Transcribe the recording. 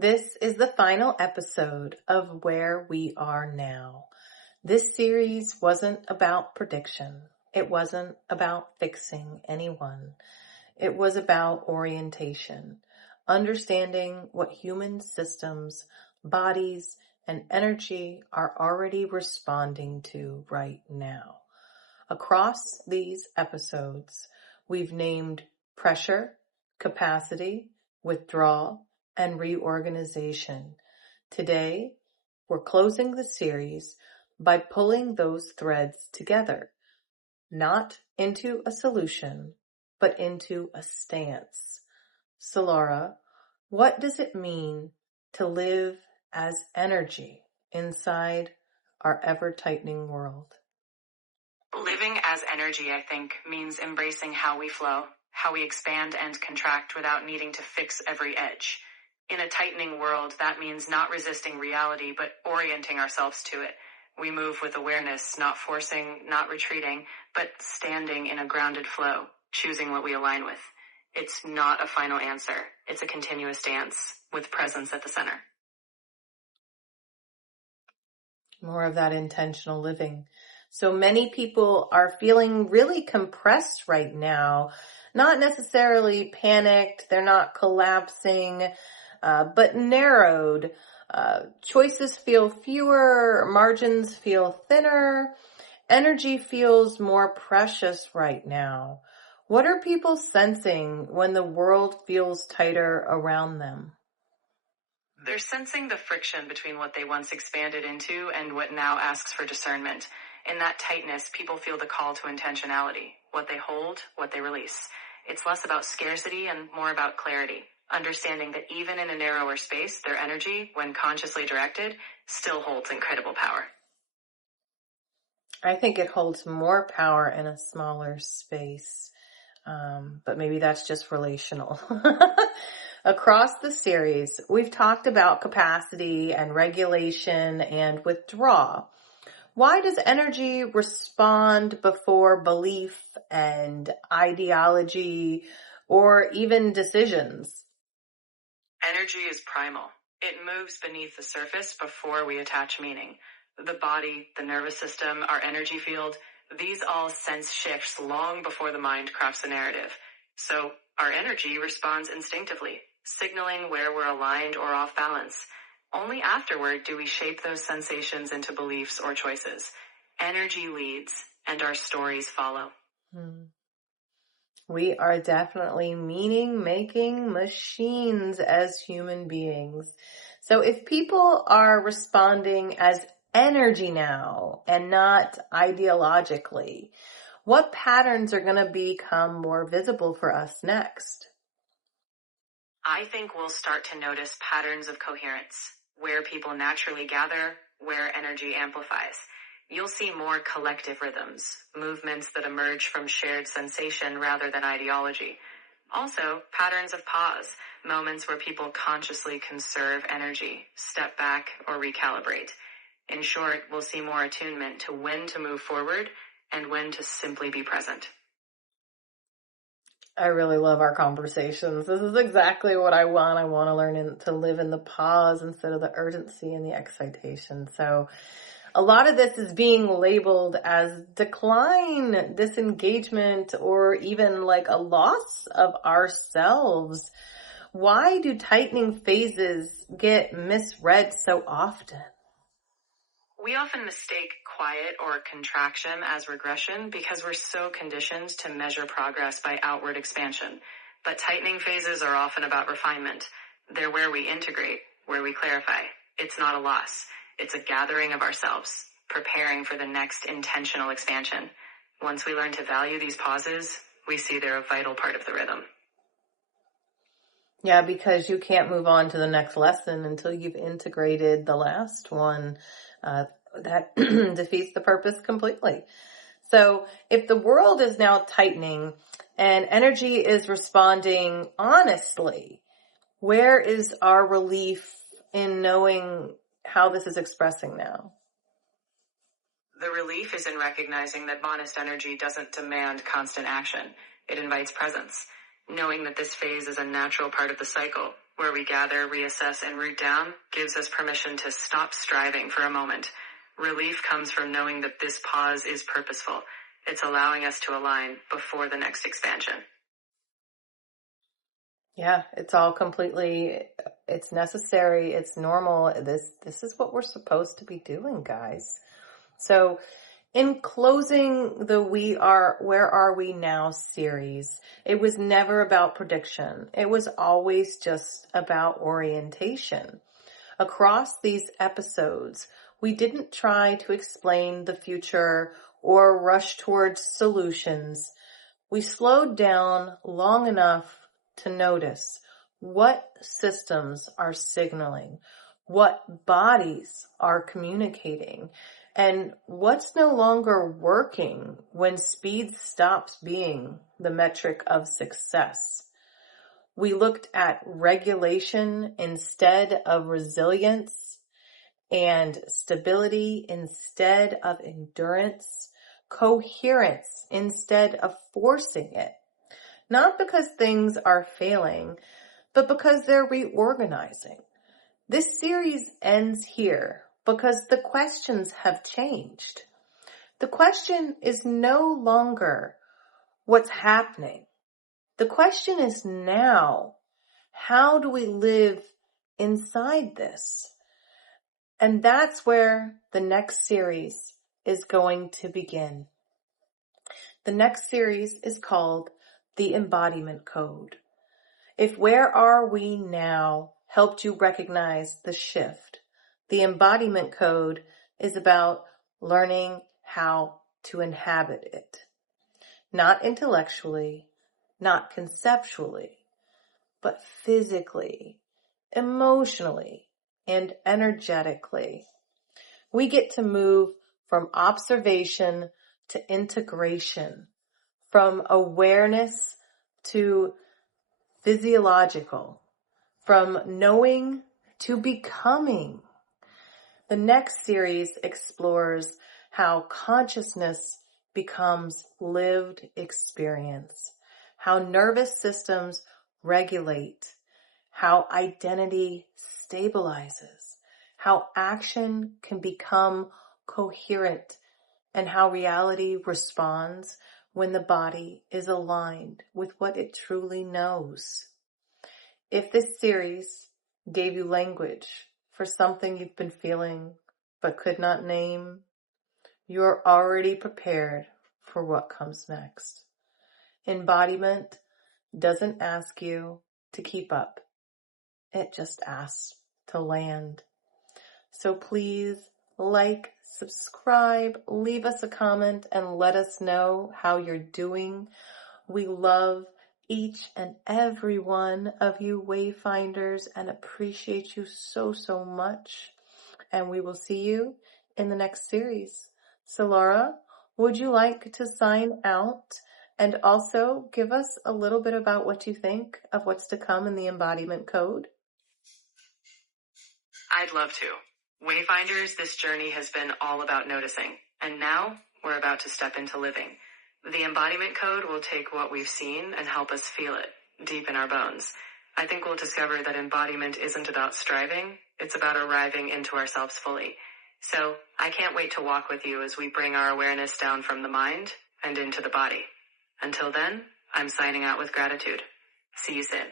This is the final episode of Where We Are Now. This series wasn't about prediction. It wasn't about fixing anyone. It was about orientation, understanding what human systems, bodies, and energy are already responding to right now. Across these episodes, we've named pressure, capacity, withdrawal, and reorganization. Today, we're closing the series by pulling those threads together, not into a solution, but into a stance. Solara, what does it mean to live as energy inside our ever-tightening world? Living as energy, I think, means embracing how we flow, how we expand and contract without needing to fix every edge. In a tightening world, that means not resisting reality, but orienting ourselves to it. We move with awareness, not forcing, not retreating, but standing in a grounded flow, choosing what we align with. It's not a final answer. It's a continuous dance with presence at the center. More of that intentional living. So many people are feeling really compressed right now, not necessarily panicked, they're not collapsing, but narrowed. Choices feel fewer, margins feel thinner, energy feels more precious right now. What are people sensing when the world feels tighter around them? They're sensing the friction between what they once expanded into and what now asks for discernment. In that tightness, people feel the call to intentionality, what they hold, what they release. It's less about scarcity and more about clarity, understanding that even in a narrower space, their energy, when consciously directed, still holds incredible power. I think it holds more power in a smaller space, but maybe that's just relational. Across the series, we've talked about capacity and regulation and withdrawal. Why does energy respond before belief and ideology or even decisions? Energy is primal. It moves beneath the surface before we attach meaning. The body, the nervous system, our energy field, these all sense shifts long before the mind crafts a narrative. So our energy responds instinctively, signaling where we're aligned or off balance. Only afterward do we shape those sensations into beliefs or choices. Energy leads, and our stories follow. We are definitely meaning-making machines as human beings. So if people are responding as energy now and not ideologically, what patterns are going to become more visible for us next? I think we'll start to notice patterns of coherence, where people naturally gather, where energy amplifies. You'll see more collective rhythms, movements that emerge from shared sensation rather than ideology. Also, patterns of pause, moments where people consciously conserve energy, step back, or recalibrate. In short, we'll see more attunement to when to move forward and when to simply be present. I really love our conversations. This is exactly what I want. I want to learn to live in the pause instead of the urgency and the excitation. So a lot of this is being labeled as decline, disengagement, or even like a loss of ourselves. Why do tightening phases get misread so often? We often mistake quiet or contraction as regression because we're so conditioned to measure progress by outward expansion. But tightening phases are often about refinement. They're where we integrate, where we clarify. It's not a loss. It's a gathering of ourselves, preparing for the next intentional expansion. Once we learn to value these pauses, we see they're a vital part of the rhythm. Yeah, because you can't move on to the next lesson until you've integrated the last one. That defeats the purpose completely. So if the world is now tightening and energy is responding honestly, where is our relief in knowing how this is expressing now? The relief is in recognizing that honest energy doesn't demand constant action. It invites presence, knowing that this phase is a natural part of the cycle, where we gather, reassess, and root down, gives us permission to stop striving for a moment. Relief comes from knowing that this pause is purposeful. It's allowing us to align before the next expansion. Yeah, it's all completely, it's necessary, it's normal. This is what we're supposed to be doing, guys. So in closing the Where Are We Now series, it was never about prediction. It was always just about orientation. Across these episodes, we didn't try to explain the future or rush towards solutions. We slowed down long enough to notice what systems are signaling, what bodies are communicating, and what's no longer working when speed stops being the metric of success. We looked at regulation instead of resilience, and stability instead of endurance, coherence instead of forcing it. Not because things are failing, but because they're reorganizing. This series ends here because the questions have changed. The question is no longer what's happening. The question is now, how do we live inside this? And that's where the next series is going to begin. The next series is called The Embodiment Code. If Where Are We Now helped you recognize the shift, the Embodiment Code is about learning how to inhabit it. Not intellectually, not conceptually, but physically, emotionally, and energetically. We get to move from observation to integration, from awareness to physiological, from knowing to becoming. The next series explores how consciousness becomes lived experience, how nervous systems regulate, how identity stabilizes, how action can become coherent, and how reality responds when the body is aligned with what it truly knows. If this series gave you language for something you've been feeling but could not name, you're already prepared for what comes next. Embodiment doesn't ask you to keep up. It just asks to land. So please like, subscribe, leave us a comment, and let us know how you're doing. We love each and every one of you wayfinders and appreciate you so, so much. And we will see you in the next series. So Laura, would you like to sign out and also give us a little bit about what you think of what's to come in the Embodiment Code? I'd love to. Wayfinders, this journey has been all about noticing, and now we're about to step into living. The Embodiment Code will take what we've seen and help us feel it, deep in our bones. I think we'll discover that embodiment isn't about striving, it's about arriving into ourselves fully. So, I can't wait to walk with you as we bring our awareness down from the mind and into the body. Until then, I'm signing out with gratitude. See you soon.